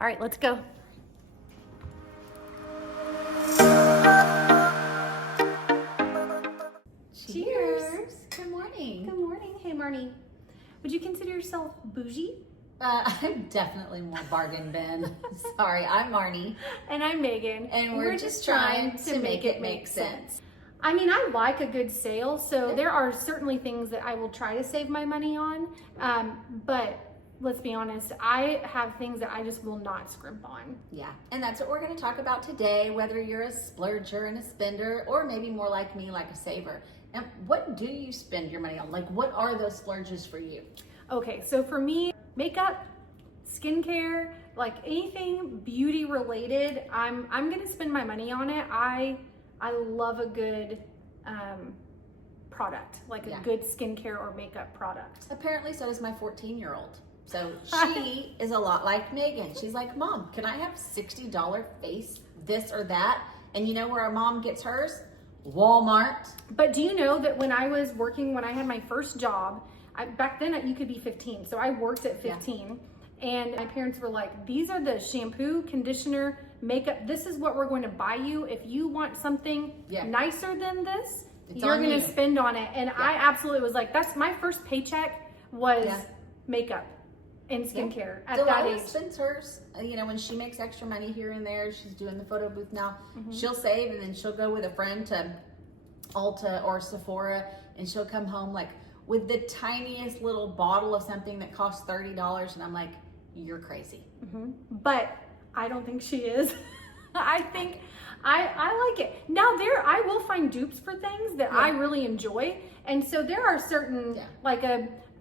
All right, let's go. Cheers. Good morning. Good morning. Hey, Marnie. Would you consider yourself bougie? I'm definitely more bargain bin. Sorry, I'm Marnie. And I'm Megan. And we're just trying to make it make sense. I mean, I like a good sale, so there are certainly things that I will try to save my money on. But let's be honest, I have things that I just will not scrimp on. Yeah, and that's what we're going to talk about today, whether you're a splurger and a spender, or maybe more like me, like a saver. And what do you spend your money on? Like, what are those splurges for you? Okay, so for me, makeup, skincare, like anything beauty related, I'm gonna spend my money on it. I love a good product, like a good skincare or makeup product. Apparently, so does my 14-year-old. So she is a lot like Megan. She's like, Mom, can I have $60 face this or that? And you know where our mom gets hers? Walmart. But do you know that when I was working, when I had my first job, back then you could be 15. So I worked at 15 and my parents were like, these are the shampoo, conditioner, makeup. This is what we're going to buy you. If you want something nicer than this, you're going to spend on it. And I absolutely was like, that's my first paycheck was makeup and skincare at that age. Spends hers, you know, when she makes extra money here and there, she's doing the photo booth now, she'll save and then she'll go with a friend to Ulta or Sephora and she'll come home like with the tiniest little bottle of something that costs $30 and I'm like, you're crazy. But I don't think she is. I think I like it. Now I will find dupes for things that I really enjoy. And so there are certain like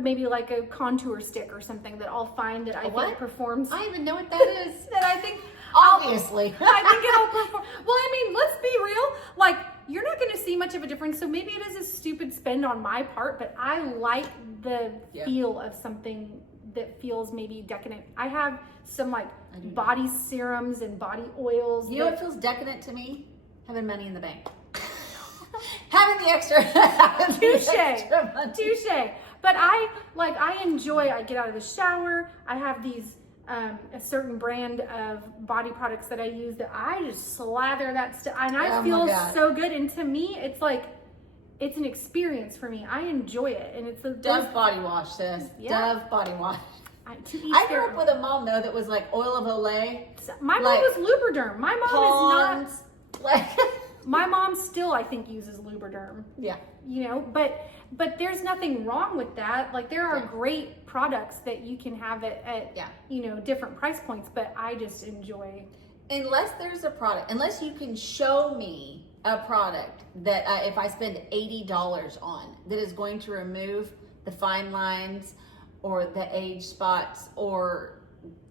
maybe like a contour stick or something that I'll find that I think performs. I don't even know what that is. That I think obviously. I think it'll perform. Well, I mean, let's be real. Like you're not going to see much of a difference. So maybe it is a stupid spend on my part, but I like the feel of something that feels maybe decadent. I have some like body serums and body oils. You know what feels decadent to me? Having money in the bank. Having the extra. Touche. But I enjoy, I get out of the shower. I have these, a certain brand of body products that I use that I just slather that stuff. And I feel so good. And to me, it's like, it's an experience for me. I enjoy it. And it's a Dove body wash, sis. Dove body wash. I grew up with a mom though that was like oil of Olay. My mom was Lubriderm. My mom is not my mom still I think uses Lubriderm. Yeah. You know, but there's nothing wrong with that. Like there are great products that you can have at you know, different price points, but I just enjoy. Unless there's a product, unless you can show me a product that if I spend $80 on that is going to remove the fine lines or the age spots or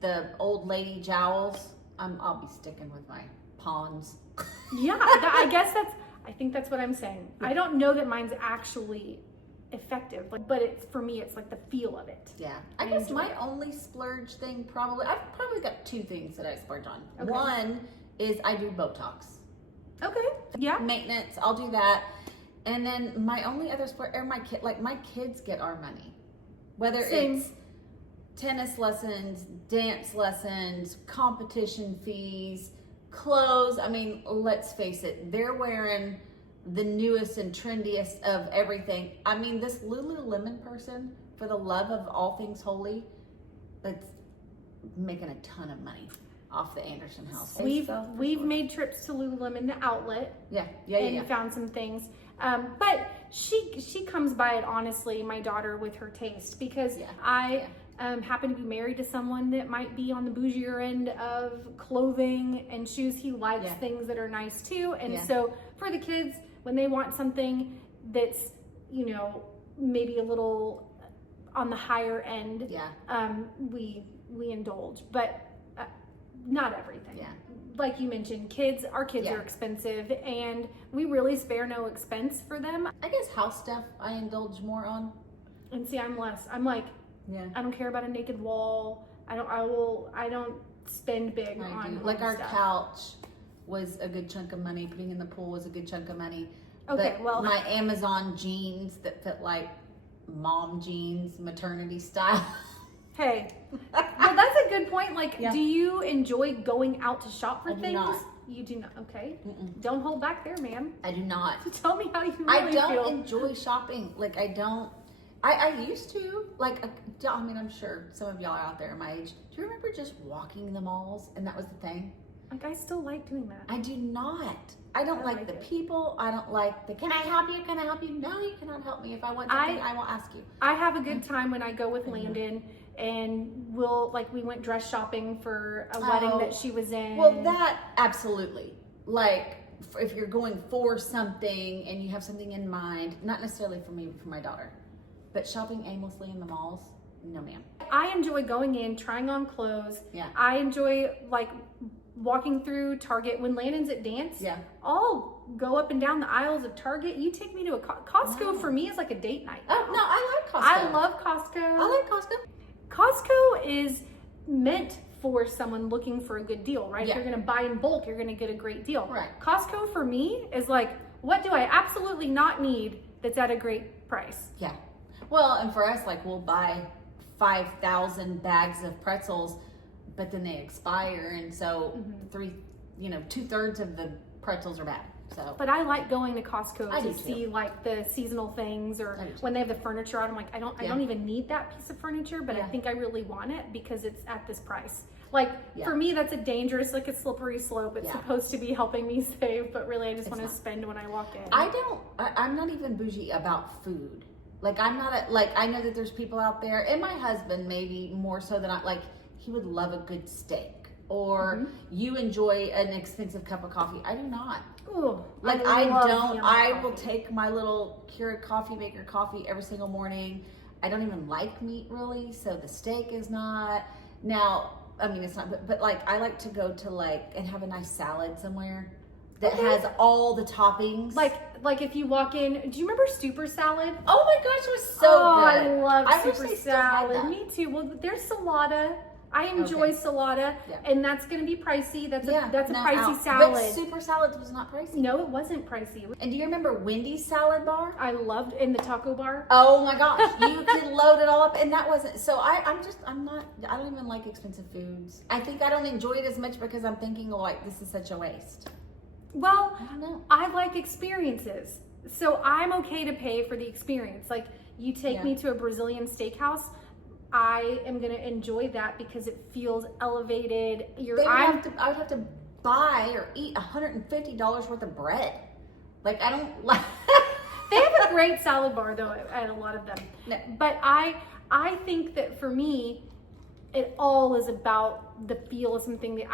the old lady jowls, I'll be sticking with my Pond's. Yeah, I think that's what I'm saying. I don't know that mine's actually effective, but it's for me, it's like the feel of it. Yeah, I guess my only splurge thing I've probably got two things that I splurge on. Okay. One is I do Botox. Okay. Yeah. Maintenance, I'll do that. And then my only other splurge are my kids get our money. Whether it's tennis lessons, dance lessons, competition fees, clothes. I mean, let's face it, they're wearing the newest and trendiest of everything. I mean, this Lululemon person, for the love of all things holy, that's making a ton of money off the Anderson house. We've made trips to Lululemon, the outlet. And found some things. But she comes by it honestly, my daughter, with her taste, because I happen to be married to someone that might be on the bougier end of clothing and shoes. He likes things that are nice too. And so for the kids, when they want something that's, you know, maybe a little on the higher end, we indulge, but not everything. Like you mentioned, our kids are expensive and we really spare no expense for them. I guess house stuff I indulge more on. And see, I'm less. I'm like, I don't care about a naked wall. I don't spend big on like our stuff. Couch was a good chunk of money. Putting in the pool was a good chunk of money. Okay, but well, my Amazon jeans that fit like mom jeans, maternity style. Hey, well, that's a good point. Like, do you enjoy going out to shop for things? Not. You do not. Okay. Mm-mm. Don't hold back there, ma'am. I do not. Tell me how you really feel. I don't enjoy shopping. Like, I don't. I used to. Like, I mean, I'm sure some of y'all are out there my age. Do you remember just walking the malls and that was the thing? Like, I still like doing that. I do not. I don't like the people. I don't like the, can I help you? Can I help you? No, you cannot help me. If I want something, I will ask you. I have a good time when I go with Landon and we went dress shopping for a wedding that she was in. Well, that, absolutely. Like, if you're going for something and you have something in mind, not necessarily for me, but for my daughter, but shopping aimlessly in the malls, no ma'am. I enjoy going in, trying on clothes. Yeah. I enjoy, like, walking through Target. When Landon's at dance, I'll go up and down the aisles of Target. You take me to a Costco. For me is like a date night now. Oh no, I like Costco. I love Costco. I like Costco. Costco is meant for someone looking for a good deal, right? Yeah. If you're going to buy in bulk, you're going to get a great deal. Right. Costco for me is like, what do I absolutely not need that's at a great price? Yeah. Well, and for us, like, we'll buy 5,000 bags of pretzels, but then they expire, and so 2/3 of the pretzels are bad. So, but I like going to Costco to see like the seasonal things, or when they have the furniture out. I'm like, I don't even need that piece of furniture, but I think I really want it because it's at this price. Like for me, that's a dangerous, like a slippery slope. It's supposed to be helping me save, but really I just want to spend when I walk in. I'm not even bougie about food. Like, I'm not I know that there's people out there, and my husband maybe more so than he would love a good steak, or you enjoy an expensive cup of coffee. I do not. Ooh, I will take my little Keurig coffee maker coffee every single morning. I don't even like meat really, so the steak is not. Now, I mean, it's not, but like, I like to go to and have a nice salad somewhere that has all the toppings. Like if you walk in, do you remember Super Salad? Oh my gosh, it was so good. I love Super Salad. Me too. Well, there's Salada. I enjoy Salada, and that's going to be pricey. That's a pricey salad. But Super Salad was not pricey. No, it wasn't pricey. And do you remember Wendy's salad bar? I loved in the taco bar. Oh my gosh, you could load it all up, and that wasn't. So I don't even like expensive foods. I think I don't enjoy it as much because I'm thinking this is such a waste. Well, I don't know. I like experiences, so I'm okay to pay for the experience. Like, you take me to a Brazilian steakhouse, I am going to enjoy that because it feels elevated. I would have to buy or eat $150 worth of bread. Like, I don't like. They have a great salad bar though at a lot of them. No. But I think that for me, it all is about the feel of something. That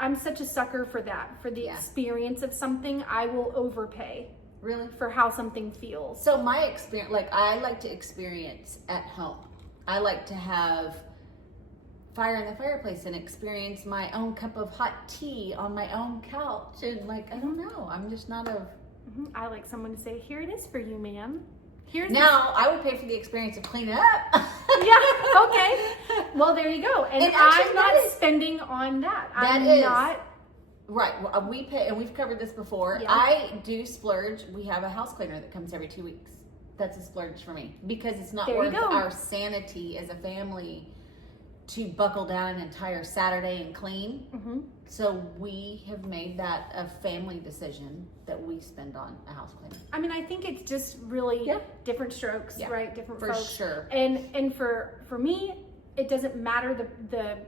I'm such a sucker for that, for the experience of something. I will overpay. Really? For how something feels. So my experience, I like to experience at home. I like to have fire in the fireplace and experience my own cup of hot tea on my own couch. And I don't know, I'm just not a... I like someone to say, here it is for you, ma'am. I would pay for the experience of cleaning up. Yeah, okay. Well, there you go. And I'm not spending on that. Right. Well, we pay, and we've covered this before. Yeah. I do splurge. We have a house cleaner that comes every 2 weeks. That's a splurge for me because it's not worth our sanity as a family to buckle down an entire Saturday and clean. Mm-hmm. So we have made that a family decision that we spend on a house cleaner. I mean, I think it's just really different strokes, right? Different for folks. Sure. And for me, it doesn't matter the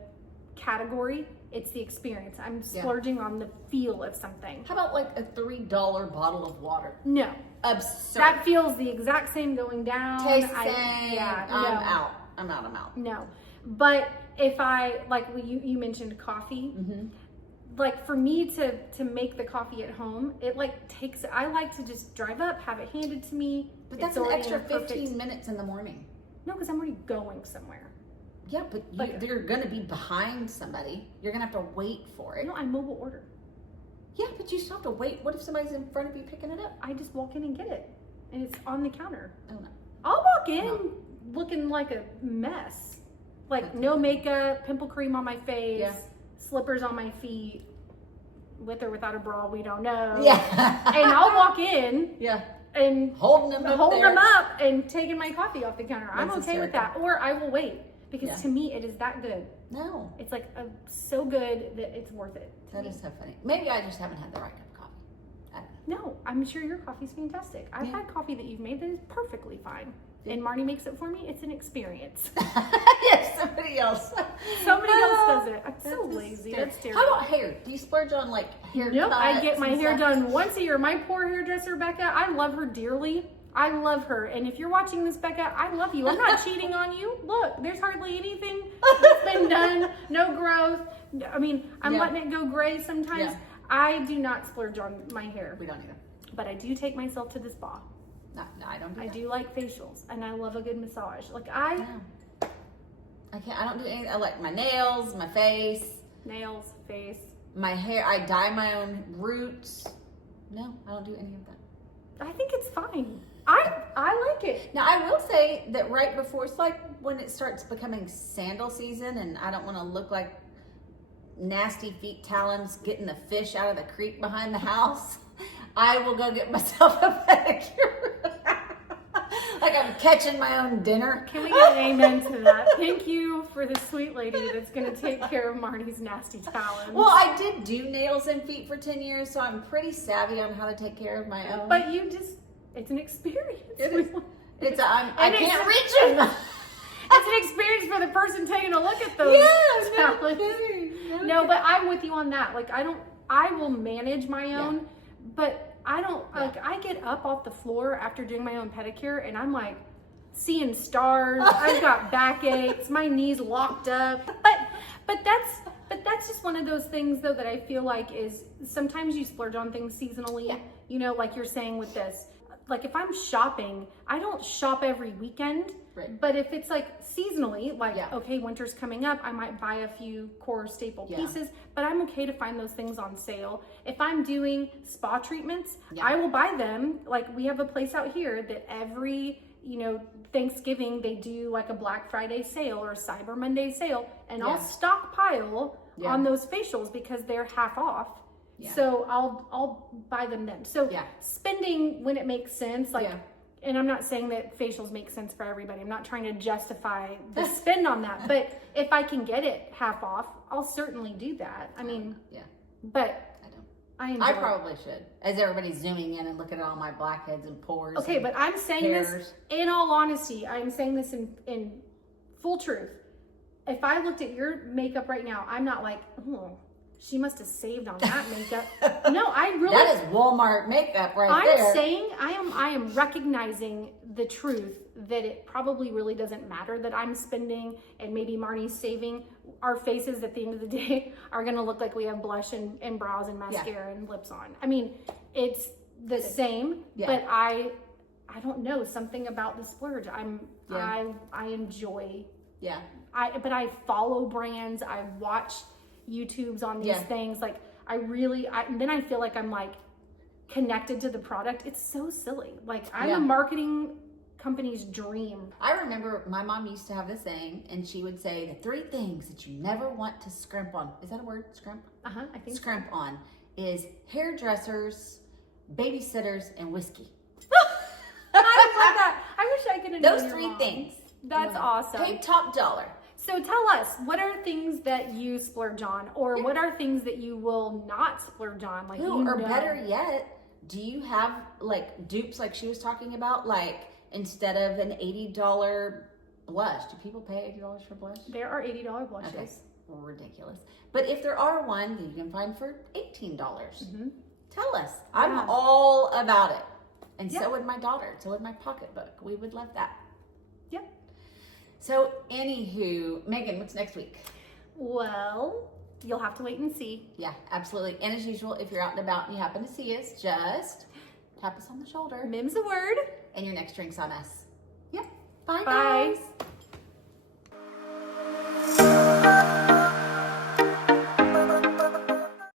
category. It's the experience. I'm splurging on the feel of something. How about a $3 bottle of water? No. Absurd. That feels the exact same going down. Tastes the same. I'm out. No. But if you mentioned coffee. Mm-hmm. Like, for me to make the coffee at home, it takes, I like to just drive up, have it handed to me. But that's an extra 15 minutes in the morning. No, because I'm already going somewhere. Yeah, but you're going to be behind somebody. You're going to have to wait for it. No, I mobile order. Yeah, but you still have to wait. What if somebody's in front of you picking it up? I just walk in and get it. And it's on the counter. Oh, no. I'll walk in looking like a mess. No makeup, pimple cream on my face, slippers on my feet, with or without a bra, we don't know. Yeah. And I'll walk in. Yeah. and holding them up and taking my coffee off the counter. I'm okay hysterical. with that. Or I will wait, because to me it is that good. No. It's like so good that it's worth it. That is so funny. Maybe I just haven't had the right cup of coffee. I don't know. No, I'm sure your coffee's fantastic. I've had coffee that you've made that is perfectly fine. And Marnie makes it for me. It's an experience. Yes, somebody else. Somebody else does it. I'm so lazy. That's terrible. How about hair? Do you splurge on like hair? Nope, I get my hair done once a year. My poor hairdresser, Becca, I love her dearly. I love her. And if you're watching this, Becca, I love you. I'm not cheating on you. Look, there's hardly anything that's been done. No growth. I mean, I'm letting it go gray sometimes. Yeah. I do not splurge on my hair. We don't either. But I do take myself to the spa. No, I don't do that. I do like facials, and I love a good massage. Like I don't do anything. I like my nails, my face. Nails, face. My hair, I dye my own roots. No, I don't do any of that. I think it's fine. I like it. Now, I will say that right before, it's like when it starts becoming sandal season, and I don't want to look like nasty feet talons getting the fish out of the creek behind the house, I will go get myself a pedicure. Like I'm catching my own dinner. Can we get an amen to that? Thank you for the sweet lady that's going to take care of Marnie's nasty talons. Well, I did do nails and feet for 10 years, so I'm pretty savvy on how to take care of my own. But it's an experience. It is. I can't reach them. It's an experience for the person taking a look at those talons. No, but I'm with you on that. Like I will manage my own, but I don't, like, I get up off the floor after doing my own pedicure and I'm like seeing stars. I've got backaches, my knees locked up. But that's just one of those things though that I feel like is sometimes you splurge on things seasonally, you know, like you're saying with this. Like if I'm shopping, I don't shop every weekend. Right. But if it's like seasonally, like, okay, winter's coming up, I might buy a few core staple pieces, but I'm okay to find those things on sale. If I'm doing spa treatments, I will buy them. Like we have a place out here that every, you know, Thanksgiving, they do like a Black Friday sale or a Cyber Monday sale, and I'll stockpile on those facials because they're half off. Yeah. So I'll buy them then. So spending when it makes sense, like, and I'm not saying that facials make sense for everybody. I'm not trying to justify the spend on that. But if I can get it half off, I'll certainly do that. I mean, but I probably should. As everybody's zooming in and looking at all my blackheads and pores. Okay, but I'm saying this in all honesty. I'm saying this in full truth. If I looked at your makeup right now, I'm not like, oh, she must have saved on that makeup. No, I really. That is Walmart makeup there. I'm saying I am recognizing the truth that it probably really doesn't matter that I'm spending and maybe Marnie's saving. Our faces at the end of the day are going to look like we have blush and brows and mascara and lips on. I mean, it's the same, but I don't know, something about the splurge. I enjoy. Yeah. But I follow brands. I watch YouTubes on these things. Like and then I feel like I'm like connected to the product. It's so silly. Like I'm a marketing company's dream. I remember my mom used to have this saying, and she would say the 3 things that you never want to scrimp on. Is that a word? Scrimp? I think scrimp on is hairdressers, babysitters, and whiskey. I love that. I wish I could have known those 3 things. That's awesome. Pay top dollar. So tell us, what are things that you splurge on, or what are things that you will not splurge on? Like, or better yet, do you have like dupes like she was talking about? Like instead of an $80 blush, do people pay $80 for blush? There are $80 blushes. Okay. Ridiculous. But if there are one that you can find for $18, tell us. I'm all about it. And so would my daughter. So would my pocketbook. We would love that. Yep. So, anywho, Megan, what's next week? Well, you'll have to wait and see. Yeah, absolutely. And as usual, if you're out and about and you happen to see us, just tap us on the shoulder. Mim's the word. And your next drink's on us. Yep. Bye, Bye. guys.